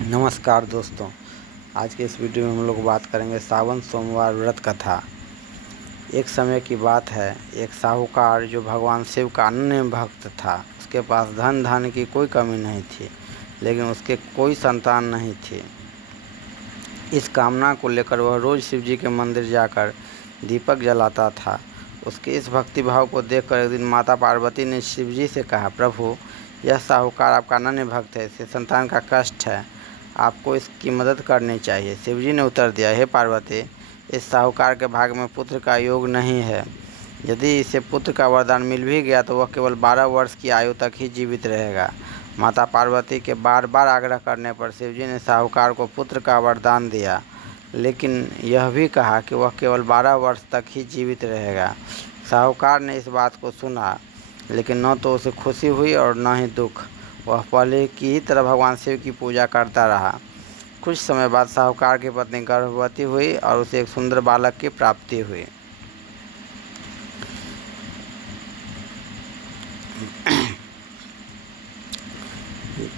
नमस्कार दोस्तों, आज के इस वीडियो में हम लोग बात करेंगे सावन सोमवार व्रत कथा। एक समय की बात है, एक साहूकार जो भगवान शिव का अनन्य भक्त था। उसके पास धन की कोई कमी नहीं थी, लेकिन उसके कोई संतान नहीं थी। इस कामना को लेकर वह रोज़ शिव जी के मंदिर जाकर दीपक जलाता था। उसके इस भक्तिभाव को देखकर एक दिन माता पार्वती ने शिव जी से कहा, प्रभु, यह साहूकार आपका अनन्य भक्त है, इसे संतान का कष्ट है, आपको इसकी मदद करनी चाहिए। शिवजी ने उत्तर दिया, हे पार्वती, इस साहूकार के भाग्य में पुत्र का योग नहीं है। यदि इसे पुत्र का वरदान मिल भी गया तो वह केवल 12 वर्ष की आयु तक ही जीवित रहेगा। माता पार्वती के बार बार आग्रह करने पर शिवजी ने साहूकार को पुत्र का वरदान दिया, लेकिन यह भी कहा कि वह केवल 12 वर्ष तक ही जीवित रहेगा। साहूकार ने इस बात को सुना, लेकिन न तो उसे खुशी हुई और न ही दुख। वह पहले की ही तरह भगवान शिव की पूजा करता रहा। कुछ समय बाद साहूकार की पत्नी गर्भवती हुई और उसे एक सुंदर बालक की प्राप्ति हुई।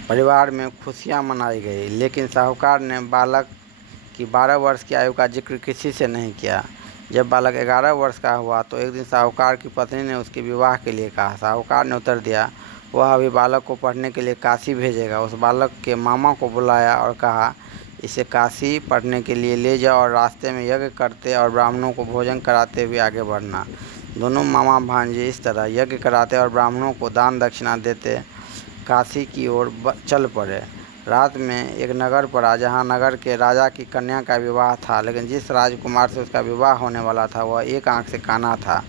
परिवार में खुशियां मनाई गई, लेकिन साहूकार ने बालक की 12 वर्ष की आयु का जिक्र किसी से नहीं किया। जब बालक 11 वर्ष का हुआ तो एक दिन साहूकार की पत्नी ने उसके विवाह के लिए कहा। साहूकार ने उत्तर दिया, वह अभी बालक को पढ़ने के लिए काशी भेजेगा। उस बालक के मामा को बुलाया और कहा, इसे काशी पढ़ने के लिए ले जाओ और रास्ते में यज्ञ करते और ब्राह्मणों को भोजन कराते हुए आगे बढ़ना। दोनों मामा भांजे इस तरह यज्ञ कराते और ब्राह्मणों को दान दक्षिणा देते काशी की ओर चल पड़े। रात में एक नगर पड़ा जहाँ नगर के राजा की कन्या का विवाह था, लेकिन जिस राजकुमार से उसका विवाह होने वाला था वह एक आंख से काना था।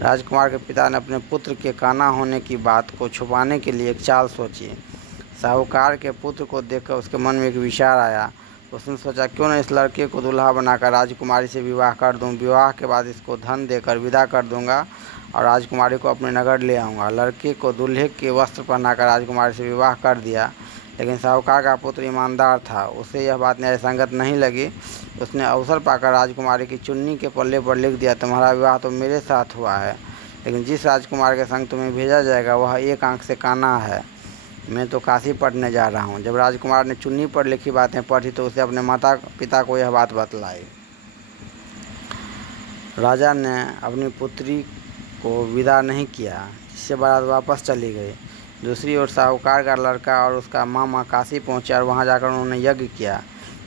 राजकुमार के पिता ने अपने पुत्र के काना होने की बात को छुपाने के लिए एक चाल सोची। साहूकार के पुत्र को देखकर उसके मन में एक विचार आया। उसने सोचा, क्यों न इस लड़के को दूल्हा बनाकर राजकुमारी से विवाह कर दूं। विवाह के बाद इसको धन देकर विदा कर दूंगा और राजकुमारी को अपने नगर ले आऊँगा। लड़के को दूल्हे के वस्त्र पहनाकर राजकुमारी से विवाह कर दिया, लेकिन साहूकार का पुत्र ईमानदार था। उसे यह बात न्यायसंगत नहीं लगी। उसने अवसर पाकर राजकुमारी की चुन्नी के पल्ले पर लिख दिया, तुम्हारा विवाह तो मेरे साथ हुआ है, लेकिन जिस राजकुमार के संग तुम्हें भेजा जाएगा वह एक आंख से काना है। मैं तो काशी पढ़ने जा रहा हूँ। जब राजकुमार ने चुन्नी पर लिखी बातें पढ़ी तो उसे अपने माता पिता को यह बात बतलाई। राजा ने अपनी पुत्री को विदा नहीं किया, जिससे बारात वापस चली गई। दूसरी ओर साहूकार का लड़का और उसका मामा काशी पहुंचे और वहां जाकर उन्होंने यज्ञ किया।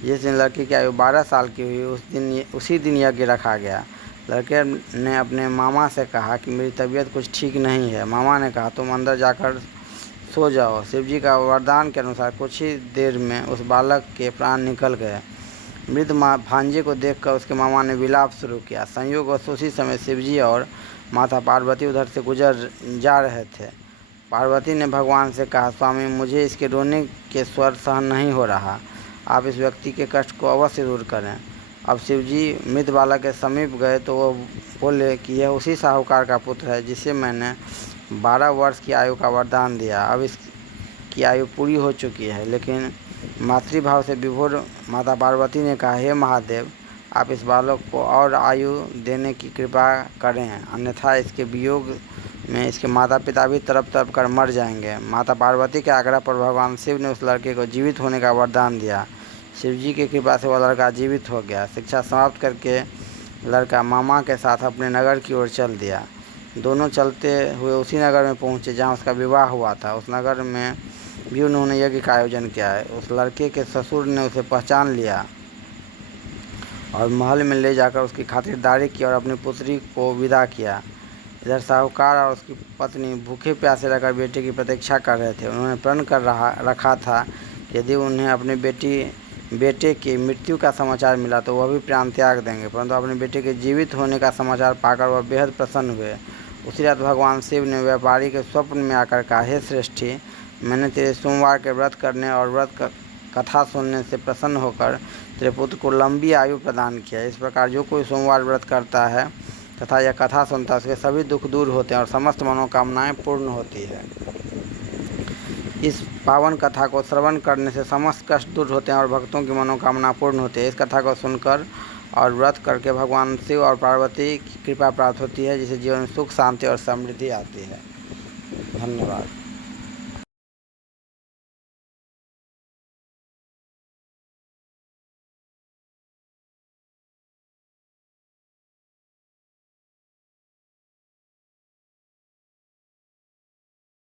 जिस दिन लड़की की आयु 12 साल की हुई उसी दिन यज्ञ रखा गया। लड़के ने अपने मामा से कहा कि मेरी तबीयत कुछ ठीक नहीं है। मामा ने कहा, तुम अंदर जाकर सो जाओ। शिवजी का वरदान के अनुसार कुछ ही देर में उस बालक के प्राण निकल गए। मृत भांजे को देखकर उसके मामा ने विलाप शुरू किया। संयोगवश उसी समय शिवजी और माता पार्वती उधर से गुजर जा रहे थे। पार्वती ने भगवान से कहा, स्वामी, मुझे इसके रोने के स्वर सहन नहीं हो रहा, आप इस व्यक्ति के कष्ट को अवश्य दूर करें। अब शिवजी मृत बालक के समीप गए तो वो बोले कि यह उसी साहूकार का पुत्र है जिसे मैंने 12 वर्ष की आयु का वरदान दिया। अब इसकी आयु पूरी हो चुकी है। लेकिन मातृभाव से विभोर माता पार्वती ने कहा, हे महादेव, आप इस बालक को और आयु देने की कृपा करें, अन्यथा इसके वियोग में इसके माता पिता भी तड़प तड़प कर मर जाएंगे। माता पार्वती के आग्रह पर भगवान शिव ने उस लड़के को जीवित होने का वरदान दिया। शिवजी की कृपा से वह लड़का जीवित हो गया। शिक्षा समाप्त करके लड़का मामा के साथ अपने नगर की ओर चल दिया। दोनों चलते हुए उसी नगर में पहुंचे जहां उसका विवाह हुआ था। उस नगर में भी उन्होंने यज्ञ का आयोजन किया है। उस लड़के के ससुर ने उसे पहचान लिया और महल में ले जाकर उसकी खातिरदारी की और अपनी पुत्री को विदा किया। इधर साहूकार और उसकी पत्नी भूखे प्यासे रहकर बेटे की प्रतीक्षा कर रहे थे। उन्होंने प्रण कर रखा था कि यदि उन्हें अपने बेटे की मृत्यु का समाचार मिला तो वह भी प्राण त्याग देंगे, परंतु अपने बेटे के जीवित होने का समाचार पाकर वह बेहद प्रसन्न हुए। उसी रात भगवान शिव ने व्यापारी के स्वप्न में आकर कहा, हे श्रेष्ठी, मैंने तेरे सोमवार के व्रत करने और व्रत कथा सुनने से प्रसन्न होकर तेरे पुत्र को लंबी आयु प्रदान किया। इस प्रकार जो कोई सोमवार व्रत करता है तथा यह कथा सुनता है, उसके सभी दुख दूर होते हैं और समस्त मनोकामनाएं पूर्ण होती है। इस पावन कथा को श्रवण करने से समस्त कष्ट दूर होते हैं और भक्तों की मनोकामना पूर्ण होती है। इस कथा को सुनकर और व्रत करके भगवान शिव और पार्वती की कृपा प्राप्त होती है, जिससे जीवन में सुख, शांति और समृद्धि आती है। धन्यवाद।